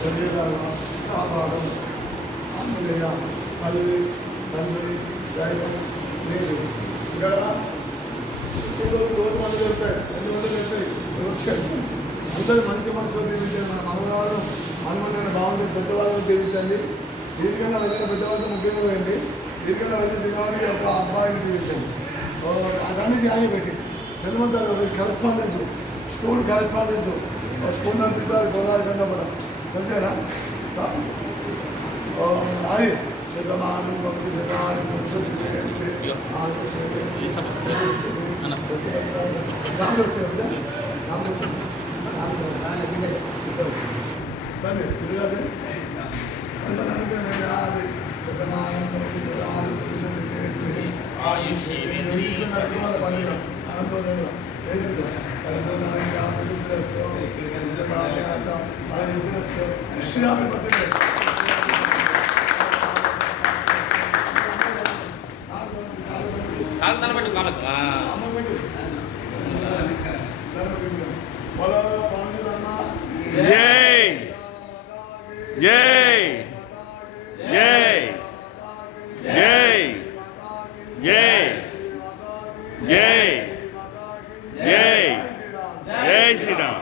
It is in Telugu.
శరీరాలను కాపాడు. ఆంజనేయ తల్లి తండ్రి దైవం లేదు. ఇక్కడ రోజు మంది వెళ్తాయి, 2 మంది వెళ్తాయి. అందరూ మంచి మనసులో దీవించండి. మన మనవరాలు హనుమంతుని బాగుంది, పెద్దవాళ్ళని దీవించండి. దీనికన్నా వెళ్ళిన పెద్దవాళ్ళతో ముఖ్యంగా వేయండి. దీనికన్నా వెళ్ళిన దిగాలి ఒక అబ్బాయిని దీవించండి. అదన్నీ జాయి పెట్టి చదువుతారు. కరెస్పాండెన్స్, స్కూల్ కరెస్పాండెన్స్, స్కూల్ నడుపుతారు. గోదావరి కన్నా కూడా కలిసారా సార్? అది శతమానం భక్తి శతాన్ని జై జై జై జై జై జై జై జై శ్రీరామ్.